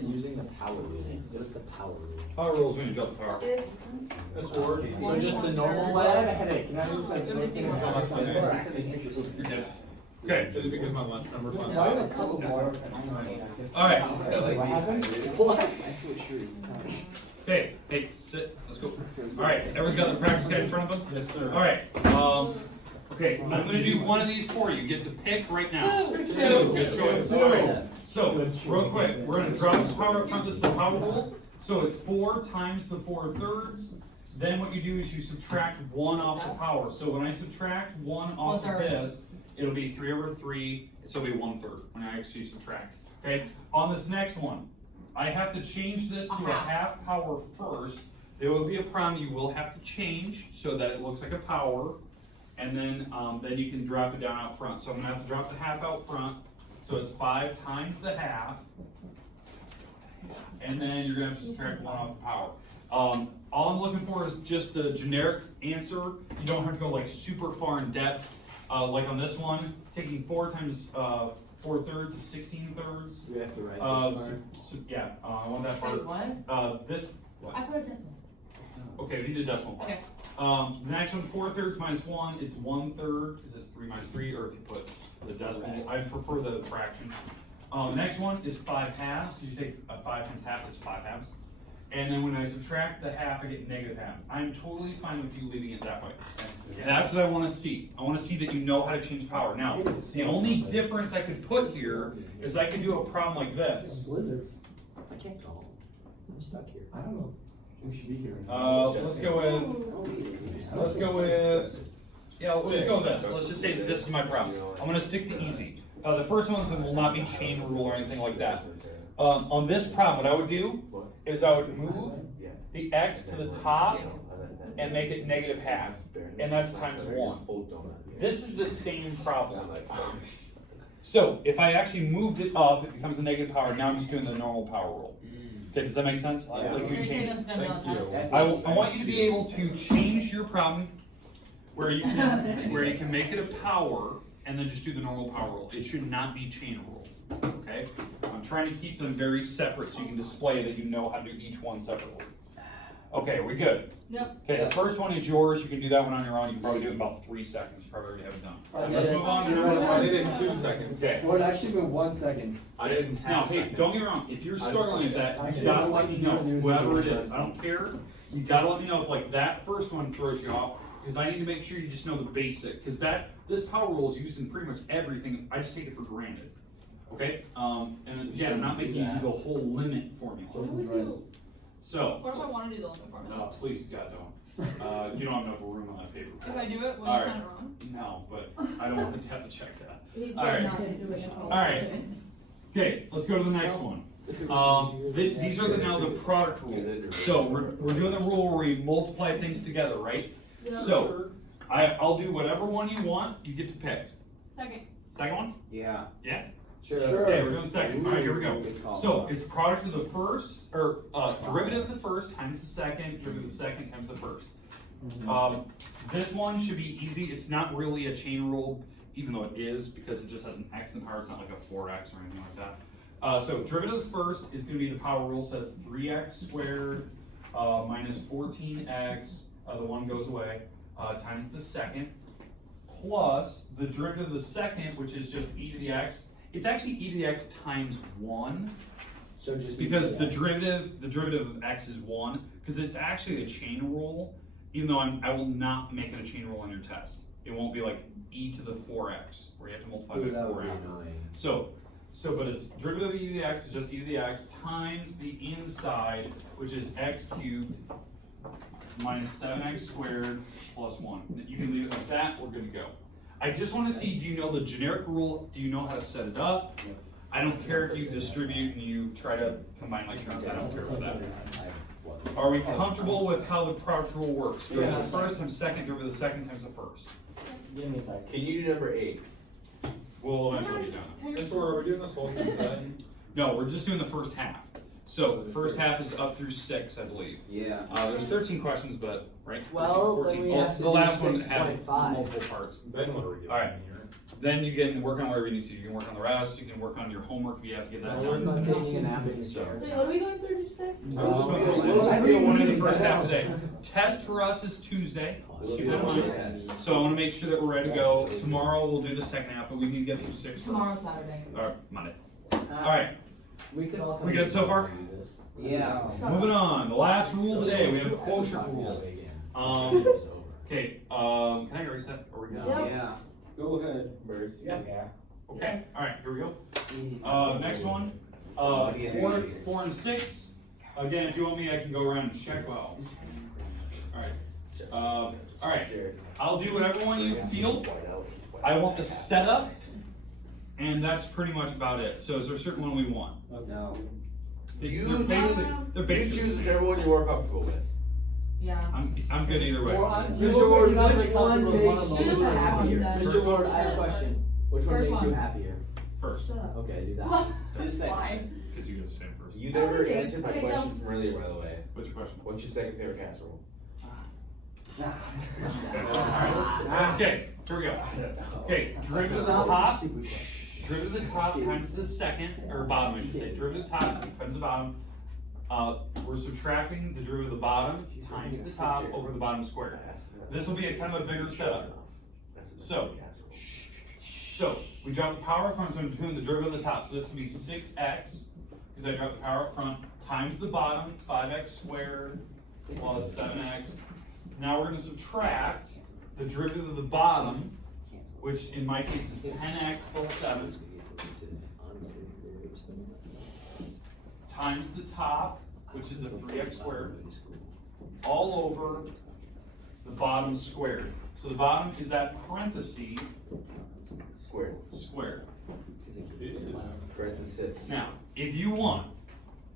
it using the power rule? What's the power rule? Power rules when you drop the power. That's word. So just the normal But I have a way? headache. Can I just like You're dead. Okay, just because my lunch number's on. Why was so more? Alright. What happened? What? That's what sure is. Okay, hey, sit, let's go. Alright, everyone's got the practice guide in front of them? Yes, sir. Alright, okay, I'm gonna do one of these for you. Get the pick right now. Two. Good choice. Alright, so, Good choice. real quick, we're gonna drop the power up front, this is the power rule. So it's 4 times the 4/3. Then what you do is you subtract 1 off the power. So when I subtract 1 off of 1/3. this, it'll be 3/3, so it'll be 1/3 when I actually subtract. Okay, on this next one, I have to change this to a half power first. There will be a problem you will have to change so that it looks like a power, and then you can drop it down out front. So I'm gonna have to drop the half out front, so it's 5 times the half, and then you're gonna have to subtract 1 off the power. All I'm looking for is just the generic answer. You don't have to go like super far in depth. Like on this one, taking 4 times 4/3 is 16/3. We have to write this part. Yeah, I want that Wait, part. what? This, I put a decimal. okay, we did decimal part. Okay. The next one, 4/3 minus 1, it's 1/3, because it's 3 minus 3, or if you put the decimal, I prefer the fraction. The next one is 5 halves, because you take 5 times half is 5 halves. And then when I subtract the half, I get negative half. I'm totally fine with you leaving it that way. That's what I wanna see. I wanna see that you know how to change power. Now, the only difference I could put here is I could do a problem like this. Blizzard. I can't go home. I'm stuck here. I don't know. We should be here. Let's go with, I don't need it. let's go with, yeah, let's go with this. Let's just say that this is my problem. I'm gonna stick to easy. The first ones will not be chain rule or anything like that. On this problem, what I would do is I would move the x to the top and make it negative half, and that's times 1. This is the same problem. So if I actually moved it up, it becomes a negative power. Now I'm just doing the normal power rule. Okay, does that make sense? Yeah. Like you You're saying change. this is gonna be on the test? I want you to be able to change your problem where you can make it a power and then just do the normal power rule. It should not be chain rule. Okay? I'm trying to keep them very separate so you can display that you know how to do each one separately. Okay, are we good? Yep. Okay, the first one is yours. You can do that one on your own. You can probably do it in about 3 seconds. You probably already have it done. Let's move on to number I 1. did it in 2 seconds. Okay. Well, it actually been 1 second. I didn't have Now, a hey, second. don't get me wrong, if you're struggling with that, I you gotta let me know, 0, 0, 0, whoever it 0, is, I don't care. You gotta let me know if like that first one throws you off, because I need to make sure you just know the basic, because this power rule is used in pretty much everything, I just take it for granted. Okay, and again, I'm not making you do the whole limit formula. So, What if I wanna do the limit formula? please, God, don't. You don't have enough room on that paper. If I do it, will All you right. find it wrong? No, but I don't want to have to check that. He All right. said not to do it. All right. Okay, let's go to the next one. These are now the product rule. So we're doing the rule where we multiply things together, right? So I'll do whatever one you want. You get to pick. Second. Second one? Yeah. Yeah. Sure. Okay, we're doing second. All right, here we go. Good call. So it's product of the first, or derivative of the first times the second, derivative of the second times the first. This one should be easy. It's not really a chain rule, even though it is, because it just has an x in power. It's not like a 4x or anything like that. So derivative of the first is going to be the power rule. So that's 3x squared minus 14x. The one goes away times the second, plus the derivative of the second, which is just e to the x. It's actually e to the x times 1. So just Because the derivative of x is 1, because it's actually a chain rule, even though I will not make it a chain rule on your test. It won't be like e to the 4x, where you have to multiply by 4 after. But it's derivative of e to the x is just e to the x times the inside, which is x cubed minus 7x squared plus 1. You can leave it like that, we're good to go. I just want to see, do you know the generic rule? Do you know how to set it up? I don't care if you distribute and you try to combine like terms, I don't care about that. Are we comfortable with how the product rule works? Derivative of the first times second, derivative of the second times the first. Give me a sec. Can you do number 8? We'll eventually be done. This where are we doing this whole thing today? No, we're just doing the first half. So the first half is up through 6, I believe. Yeah. There's 13 questions, but, right? 13, Well, 14. then we have to The do last one had 6.5. multiple parts. Then what are we doing All right. here? then you can work on whatever you need to. You can work on the rest. You can work on your homework if you have to get that I'll work on done. taking a nap in the So- shower. Wait, what are we going through, did you say? Let's do one in the first half today. Test for us is Tuesday. Keep that in mind. So I want to make sure that we're ready to go. Tomorrow we'll do the second half, but we need to get through 6. Tomorrow's Saturday. Or Monday. All right. We could all. We good so far? Yeah. Moving on. The last rule today. We have a quotient rule. Okay. Can I get reset? Are we good? Yep. Yeah. Go ahead, Birds. Yeah. Okay. Yes. All right. Here we go. Easy. Next one. 4 and 6. Again, if you want me, I can go around and check. Well. All right. All right. I'll do whatever one you feel. I want the setup, and that's pretty much about it. So is there a certain one we want? No. You They're choose, they're you basic. choose whichever one you're more comfortable with. Yeah. I'm good either way. Mr. Ward, which one makes Do you the first happier? one then. Mr. Ward, I have a question. Which one First makes you one. happier? First, Shut up. Okay, do that. That's fine. because you get the same first. You never Okay, answered my okay, question from earlier, by the way. What's your question? What's your second favorite casserole? Okay, here we go. Okay, driven to the top. Driven to the top times the second, or bottom, I should say. Driven to the top times the bottom. We're subtracting the derivative of the bottom times the top over the bottom squared. This will be a kind of a bigger setup. So we drop the power up front, so I'm doing the derivative of the top. So this will be 6x, because I dropped the power up front, times the bottom, 5x squared plus 7x. Now we're going to subtract the derivative of the bottom, which in my case is 10x plus 7, times the top, which is a 3x squared, all over the bottom squared. So the bottom is that parenthesis Squared. squared. Parenthesis. Now, if you want,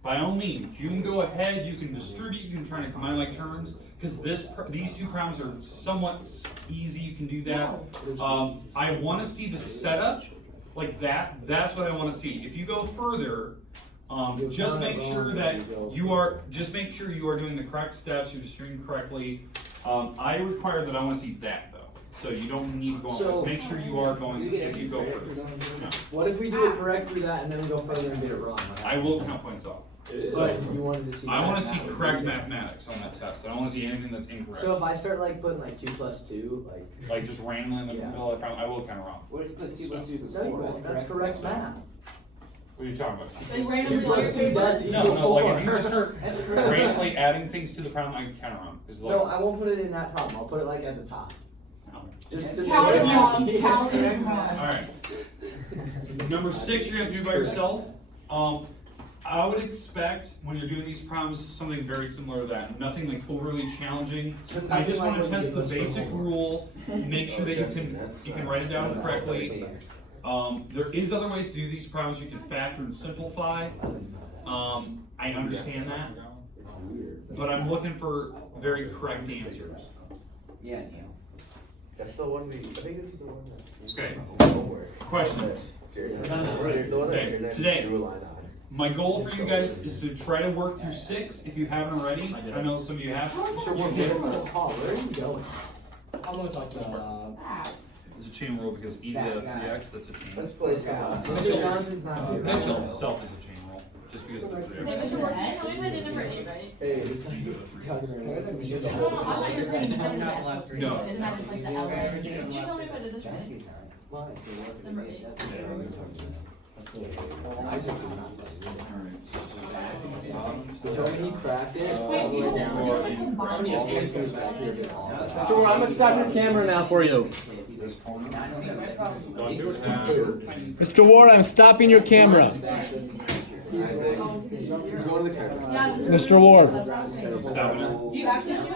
by all means, you can go ahead, you can distribute, you can try to combine like terms, because these two problems are somewhat easy, you can do that. I want to see the setup like that. That's what I want to see. If you go further, just make sure that you are doing the correct steps, you're distributing correctly. I require that I want to see that though. So you don't need to go So- on, make sure you are going, if you go further. No. What if we do it correct through that and then we go further and get it wrong? I will count points off. But you wanted to see. I want to see mathematically. correct mathematics on that test. I don't want to see anything that's incorrect. So if I start like putting like 2 plus 2, Like just randomly in the Yeah. middle of the problem, I will count wrong. What if plus 2 plus 2 equals no, you 4? won't. That's correct math. What are you talking about? Like 2 randomly on your plus 2 paper? does No, equal no, 4. like if you just start That's correct. randomly adding things to the problem, I can count wrong. 'Cause like, No, I won't put it in that problem. I'll put it like at the top. no. Just Yes. Count it Yeah. wrong, Yes, count it correct. wrong. Alright. Number 6, you're gonna have to do by yourself. I would expect when you're doing these problems something very similar to that. Nothing like overly challenging. So I nothing just like want to when you test the get this basic from rule. Make sure that you can write it down correctly. There is other ways to do these problems. You can factor and simplify. I understand that, It's weird. but I'm looking for very correct answers. Yeah, Neil. That's the one I think this is the one that. Okay. Homework. Questions? Jared, No, no, no. the one that Okay, Jared today. drew a line on. My goal for you guys is to try to work through 6 if you haven't already. I know some of you have. Sure, we'll get him a call. Where are you going? I'm gonna talk to, Ah. It's a chain rule because e to the 3x, that's a chain. Let's play some. Mr. Johnson's not here. Mitchell itself is a chain rule, just because of the Hey, 3x. Mr. Ward, tell me if I did number 8 right. Hey, this is talking about Mr. I Johnson. thought you were saying Not 7 the last three. No. Isn't that just like the L? Can you tell me if I did this right? Number 8. Isaac does not play. He told me he cracked it. Wait, do you have all the the way down. combined? All the answers back here did all that. Mr. Ward, I'm gonna stop your camera now for you. Mr. Ward, I'm stopping your camera. He's going to the camera. Yeah. Mr. Ward. Do you actually?